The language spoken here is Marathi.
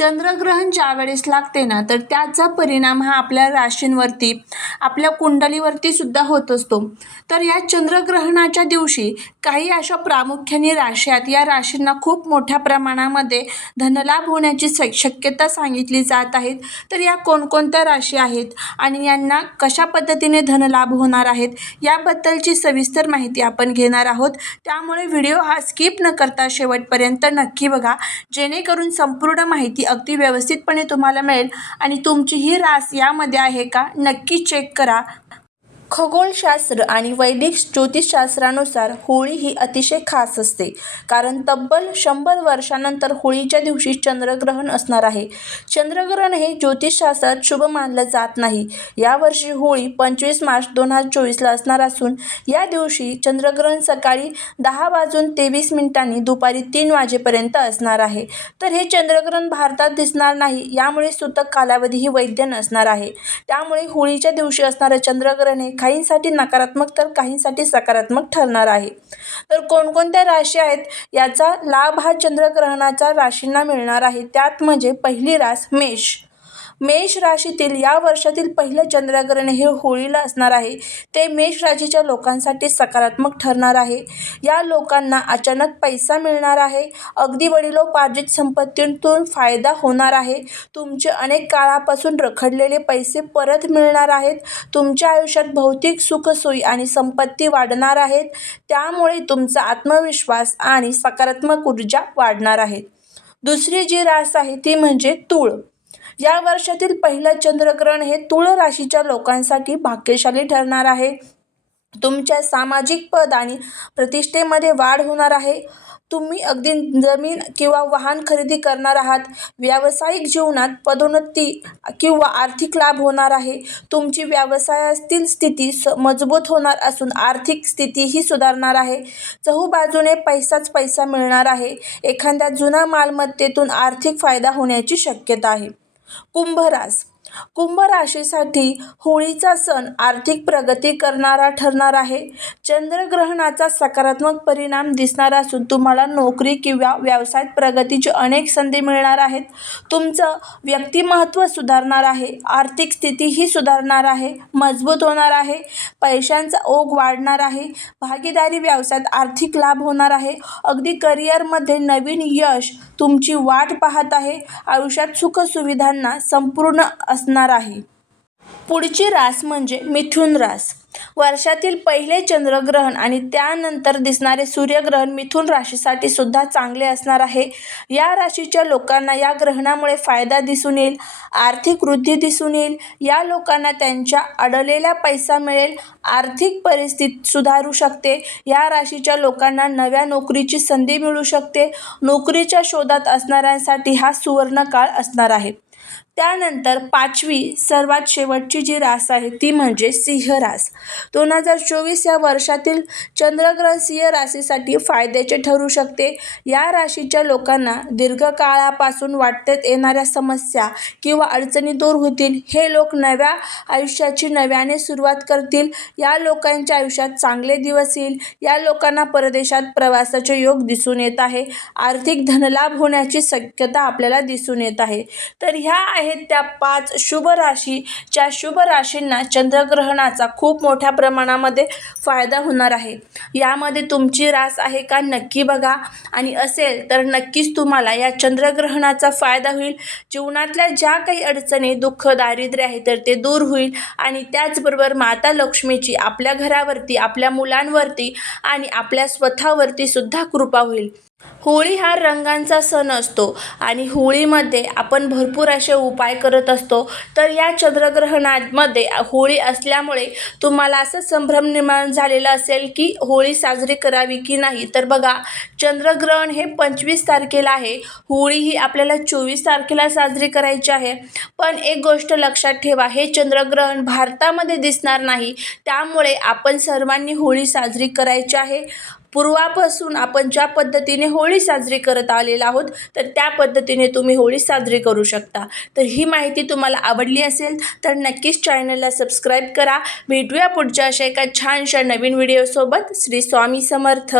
चंद्रग्रहण ज्या वेळेस लागते ना तर त्याचा परिणाम हा आपल्या राशींवरती आपल्या कुंडलीवरती सुद्धा होत असतो. तर या चंद्रग्रहणाच्या दिवशी काही अशा प्रामुख्याने राशी आहेत. या राशींना खूप मोठ्या प्रमाणामध्ये धनलाभ होण्याची शक्यता सांगितली जात आहेत तर या कोणकोणत्या राशी आहेत आणि यांना कशा पद्धतीने धनलाभ होणार आहेत याबद्दलची सविस्तर माहिती आपण घेणार आहोत. त्यामुळे व्हिडिओ हा स्किप न करता शेवटपर्यंत नक्की बघा. जेणेकरून संपूर्ण माहिती अगदी व्यवस्थितपणे तुम्हाला मिळेल. आणि तुमची ही रास यामध्ये आहे का? नक्की चेक करा. खगोलशास्त्र आणि वैदिक ज्योतिषशास्त्रानुसार होळी ही अतिशय खास असते. कारण तब्बल शंभर वर्षानंतर होळीच्या दिवशी चंद्रग्रहण असणार आहे. चंद्रग्रहण हे ज्योतिषशास्त्रात शुभ मानलं जात नाही. यावर्षी होळी पंचवीस मार्च दोन हजार चोवीसला असणार असून या दिवशी चंद्रग्रहण सकाळी दहा वाजून तेवीस मिनिटांनी दुपारी तीन वाजेपर्यंत असणार आहे. तर हे चंद्रग्रहण भारतात दिसणार नाही यामुळे सूतक कालावधीही वैद्य नसणार आहे. त्यामुळे होळीच्या दिवशी असणारं चंद्रग्रहण हे काहींसाठी नकारात्मक तर काहींसाठी सकारात्मक ठरणार आहे. तर कोणकोणत्या राशी आहेत? याचा लाभ हा चंद्रग्रहणाचा राशींना मिळणार आहे. त्यात म्हणजे पहिली रास मेष. मेष राशीतील या वर्षातील पहिलं चंद्रग्रहण हे होळीला असणार आहे. ते मेष राशीच्या लोकांसाठी सकारात्मक ठरणार आहे. या लोकांना अचानक पैसा मिळणार आहे. अगदी वडिलोपार्जित संपत्तीतून फायदा होणार आहे. तुमचे अनेक काळापासून रखडलेले पैसे परत मिळणार आहेत. तुमच्या आयुष्यात भौतिक सुखसोयी आणि संपत्ती वाढणार आहेत. त्यामुळे तुमचा आत्मविश्वास आणि सकारात्मक ऊर्जा वाढणार आहे. दुसरी जी रास आहे ती म्हणजे तूळ. या वर्षातील पहिलं चंद्रग्रहण हे तुळ राशीच्या लोकांसाठी भाग्यशाली ठरणार आहे. तुमच्या सामाजिक पद आणि प्रतिष्ठेमध्ये वाढ होणार आहे. तुम्ही अगदी जमीन किंवा वाहन खरेदी करणार आहात. व्यावसायिक जीवनात पदोन्नती किंवा आर्थिक लाभ होणार आहे. तुमची व्यवसायातील स्थिती स मजबूत होणार असून आर्थिक स्थितीही सुधारणार आहे. चहूबाजूने पैसाच पैसा मिळणार आहे. एखाद्या जुना मालमत्तेतून आर्थिक फायदा होण्याची शक्यता आहे. कुंभरास कुंभ राशीसाठी होळीचा सण आर्थिक प्रगती करणारा ठरणार आहे. चंद्रग्रहणाचा सकारात्मक परिणाम दिसणार असून तुम्हाला नोकरी किंवा व्यवसायात प्रगतीची अनेक संधी मिळणार आहेत. तुमचं व्यक्तिमत्त्व सुधारणार आहे. आर्थिक स्थितीही सुधारणार आहे. मजबूत होणार आहे. पैशांचा ओघ वाढणार आहे. भागीदारी व्यवसायात आर्थिक लाभ होणार आहे. अगदी करिअरमध्ये नवीन यश तुमची वाट पाहत आहे. आयुष्यात सुखसुविधांना संपूर्ण असणार आहे. पुढची रास म्हणजे मिथुन रास. वर्षातील पहिले चंद्रग्रहण आणि त्यानंतर दिसणारे सूर्यग्रहण मिथुन राशीसाठी सुद्धा चांगले असणार आहे. या राशीच्या लोकांना या ग्रहणामुळे फायदा दिसून येईल आर्थिक वृद्धी दिसून येईल. या लोकांना त्यांच्या अडलेला पैसा मिळेल आर्थिक परिस्थिती सुधारू शकते. या राशीच्या लोकांना नव्या नोकरीची संधी मिळू शकते. नोकरीच्या शोधात असणाऱ्यांसाठी हा सुवर्ण काळ असणार आहे. त्यानंतर पाचवी सर्वात शेवटची जी रास आहे ती म्हणजे सिंह रास. दोन हजार चोवीस या वर्षातील चंद्रग्रह सिंह राशीसाठी फायद्याचे ठरू शकते. या राशीच्या लोकांना दीर्घकाळापासून वाटत येणाऱ्या समस्या किंवा अडचणी दूर होतील. हे लोक नव्या आयुष्याची नव्याने सुरुवात करतील. या लोकांच्या आयुष्यात चांगले दिवस येईल. या लोकांना परदेशात प्रवासाचे योग दिसून येत आहे. आर्थिक धनलाभ होण्याची शक्यता आपल्याला दिसून येत आहे. तर ह्या आहे आहेत. त्या पाच शुभ राशीच्या शुभ राशींना चंद्रग्रहणाचा खूप मोठ्या प्रमाणामध्ये फायदा होणार आहे. यामध्ये तुमची रास आहे का नक्की बघा. आणि असेल तर नक्कीच तुम्हाला या चंद्रग्रहणाचा फायदा होईल. जीवनातल्या ज्या काही अडचणी दुःख दारिद्र्य आहे तर ते दूर होईल. आणि त्याचबरोबर माता लक्ष्मीची आपल्या घरावरती आपल्या मुलांवरती आणि आपल्या स्वतःवरती सुद्धा कृपा होईल. होळी हा रंगांचा सण असतो आणि होळीमध्ये आपण भरपूर असे उपाय करत असतो. तर या चंद्रग्रहणामध्ये होळी असल्यामुळे तुम्हाला असं संभ्रम निर्माण झालेला असेल की होळी साजरी करावी की नाही? तर बघा चंद्रग्रहण हे पंचवीस तारखेला आहे. होळी ही आपल्याला चोवीस तारखेला साजरी करायची आहे. पण एक गोष्ट लक्षात ठेवा हे चंद्रग्रहण भारतामध्ये दिसणार नाही. त्यामुळे आपण सर्वांनी होळी साजरी करायची आहे. पूर्वापासून आपण ज्या पद्धतीने होळी साजरी करत आलेलो आहोत तर त्या पद्धतीने तुम्ही होळी साजरी करू शकता. तर ही माहिती तुम्हाला आवडली असेल तर नक्कीच चॅनलला सबस्क्राईब करा. भेटूया पुढच्या अशा एका छानशा नवीन व्हिडिओसोबत श्री स्वामी समर्थ.